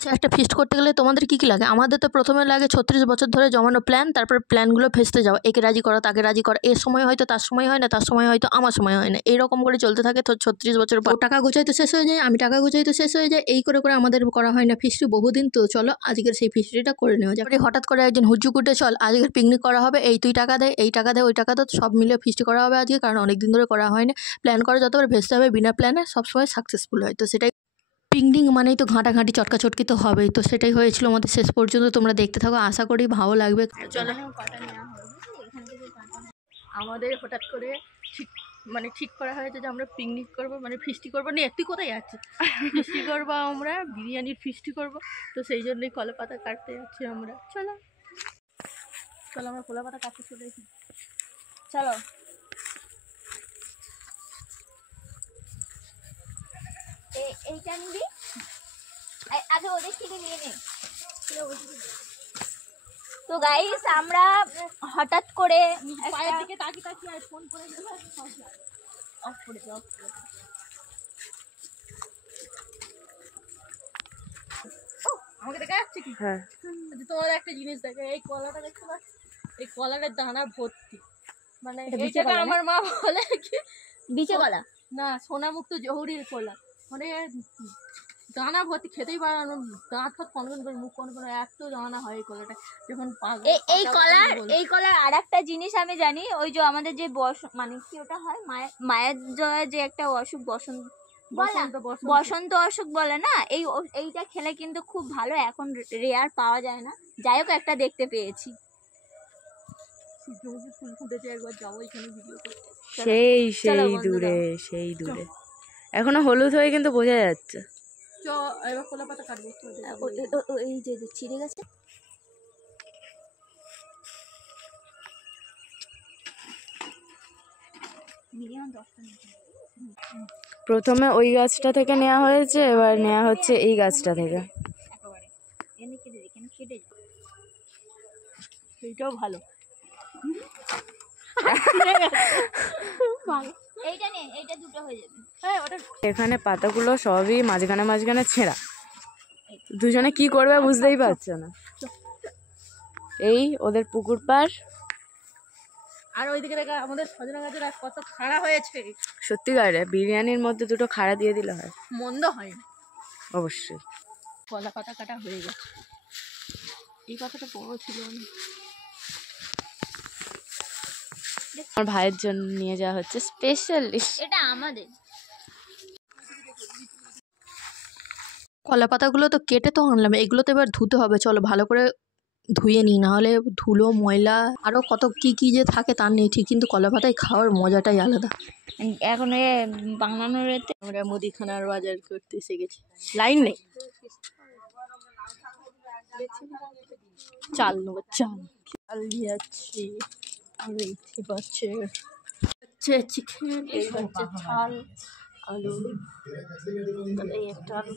একটা ফিস্ট করতে গেলে তোমাদের কী কী লাগে? আমাদের তো প্রথমে লাগে 36 বছর ধরে জমানো প্ল্যান, তারপর প্ল্যানগুলো ভেস্তে যাওয়া, একে রাজি করা তাকে রাজি করা, এর সময় হয়তো তার সময় হয় না, তার সময় হয়তো আমার সময় হয় না, এইরকম করে চলতে থাকে। তো 36 বছর পর টাকা গোছাই তো শেষ হয়ে যায়, আমি টাকা গোছাই তো শেষ হয়ে যায়, এই করে করে আমাদের করা হয় না ফিস্টি বহুদিন। তো চলো আজকের সেই ফিস্টিটা করে নেওয়া যায়। হঠাৎ করে একদিন হুজ্জুকুটে চল আজকের পিকনিক করা হবে, এই তুই টাকা দে, এই টাকা দে, ওই টাকা দে, সব মিলে ফিস্টি করা হবে আজকে, কারণ অনেকদিন ধরে করা হয় না। প্ল্যান করে যতবার ভেস্তে হবে, বিনা প্ল্যানে সবসময় সাকসেসফুল হয়। তো সেটাই পিকনিক মানেই তো ঘাঁটাঘাঁটি চটকাচটকি তো হবেই। তো সেটাই হয়েছিল আমাদের শেষ পর্যন্ত, তোমরা দেখতে থাকো, আশা করি ভালো লাগবে। চলো আমাদের হঠাৎ করে ঠিক করা হয়েছে যে আমরা পিকনিক করব, ফিস্টি করবো। নিয়ে তুই কোথায় যাচ্ছিস? ফিস্টি করবো, আমরা বিরিয়ানির ফিস্টি করব। তো সেই জন্যই কলা পাতা কাটতে যাচ্ছি আমরা। চলো চলো আমরা কলা পাতা কাটতে চলে এসেছি, চলো। এইটা নিবি আগে, ওদের থেকে নিয়ে নে। তো গাইস আমরা হঠাৎ করে পায়ের দিকে তাকিয়ে আর ফোন করে দেবো, অফ করে দে, অফ করে দে। আমাকে দেখা যাচ্ছে কি? হ্যাঁ। তোমার একটা জিনিস দেখে, এই কলাটা দেখতে পাচ্ছ? এই কলাটার দানা ভর্তি, এই জায়গা আমার মা বলে কি বিচে কলা না, সোনামুক্ত জহুরির কলা, দানা ভর্তি, খেতেই পারো না, দাঁত ফাত কনকন করে, মুখ কনকন, এত দানা হয় এই কলাটা যখন এই কলার আর একটা জিনিস আমি জানি, ওই যে আমাদের যে কি ওটা হয়, মায়ের যে একটা অসুখ, বসন্ত অসুখ বলে না, এইটা খেলে কিন্তু খুব ভালো, এখন রেয়ার পাওয়া যায় না, যাই হোক একটা দেখতে পেয়েছি। সূর্যমুখী ফুল ফুটেছে, একবার যাবো এখানে ভিডিও করতে। সেই দূরে এখনো হলুদ হয়ে কিন্তু বোঝা যাচ্ছে। এবার কলা পাতা কাটবো, এই যে ছিঁড়ে গেছে। প্রথমে ওই গাছটা থেকে নেওয়া হয়েছে, এবার নেওয়া হচ্ছে এই গাছটা থেকে। এইটাও ভালো। এখানে পাতাগুলো সবই মাঝখানে মাঝখানে ছেঁড়া, দুজনে কি করবে বুঝতেই পারছে না। এই ওদের পুকুর পাড়, আর ওইদিকে দেখা আমাদের সজনা গাছের কত খাড়া হয়েছে। সত্যিকারে বিরিয়ানির মধ্যে দুটো খাড়া দিয়ে দিলে হয়, মন্দ হয় না। অবশ্যই। কলা পাতা কাটা হয়ে গেছে, এই পাতাটা বড় ছিল না। আমার ভাইয়ের জন্য নিয়ে যাওয়া হচ্ছে স্পেশালি, এটা আমাদের কলা পাতাগুলো তো কেটে তো আনলাম, এগুলো তো এবার ধুতে হবে। চলো ভালো করে ধুয়ে নিই, নাহলে ধুলো ময়লা আরও কত কি যে থাকে তার নেই ঠিক, কিন্তু কলা পাতায় খাওয়ার মজাটাই আলাদা। এখন বানানোর আমরা মুদিখানার বাজার করতে এসে গেছি, লাইন নেই। চাল নেবো, চাল দিয়ে যাচ্ছি, আর এই পাচ্ছে চিকেন, এই হচ্ছে চাল, আলু, এই একটা আলু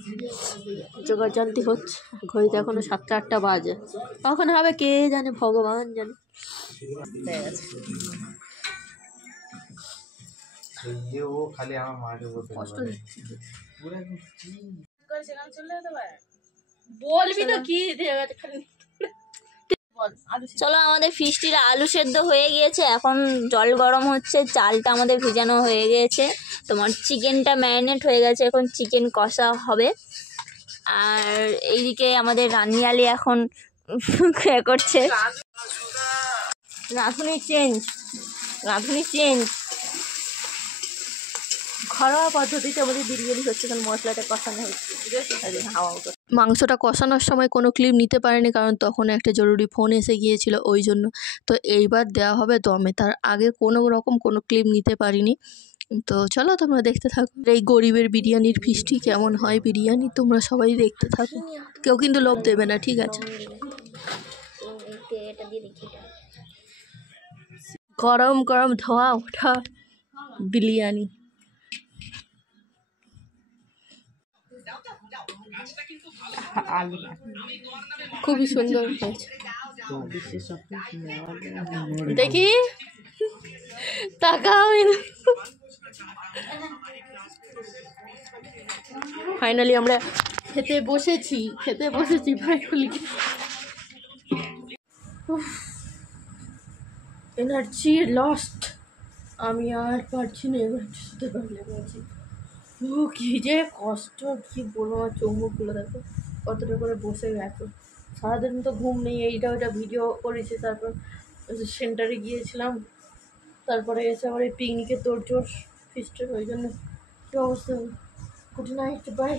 জোগাড় জানতে হচ্ছে। ঘড়িতে এখনো 7টা-8টা বাজে, কখন হবে কে জানে, ভগবান জানে। বলবি তো কি, চলো আমাদের ফিস্টির আলু সেদ্ধ হয়ে গিয়েছে, এখন জল গরম হচ্ছে, চালটা আমাদের ভিজানো হয়ে গিয়েছে, তোমার চিকেনটা ম্যারিনেট হয়ে গেছে, এখন চিকেন কষা হবে। আর এইদিকে আমাদের রানিয়ালি এখন করছে রাঁধুনি চেঞ্জ, ঘরোয়া পদ্ধতিতে আমাদের বিরিয়ানি হচ্ছে, কারণ মশলাটা কষানো হচ্ছে। মাংসটা কষানোর সময় কোনো ক্লিপ নিতে পারেনি, কারণ তখন একটা জরুরি ফোন এসে গিয়েছিল ওই জন্য। তো এইবার দেওয়া হবে দমে, তার আগে কোনো রকম কোনো ক্লিপ নিতে পারিনি। তো চলো তোমরা দেখতে থাকো এই গরিবের বিরিয়ানির ফিস্টি কেমন হয়। বিরিয়ানি তোমরা সবাই দেখতে থাকো, কেউ কিন্তু লোভ দেবে না, ঠিক আছে? গরম গরম ধোয়া ওঠা বিরিয়ানি, খুবই সুন্দর হয়েছে। দেখি টাকা ফাইনালি আমরা খেতে বসেছি ফাইনালি। এনার্জি লস্ট, আমি আর পারছি না, এবার শুতে পারলে পারছি। ও কি যে কষ্ট, কি বলবো, আমার চোখ মুখগুলো দেখো কতটা করে বসে গেছে। সারাদিন তো ঘুম নেই, এইটা ওইটা ভিডিও করেছি, তারপর সেন্টারে গিয়েছিলাম, তারপরে এসে আবার এই পিকনিকে তোড়জোড় ফিস্টের, ওই জন্য কী অবস্থা। Good night, by.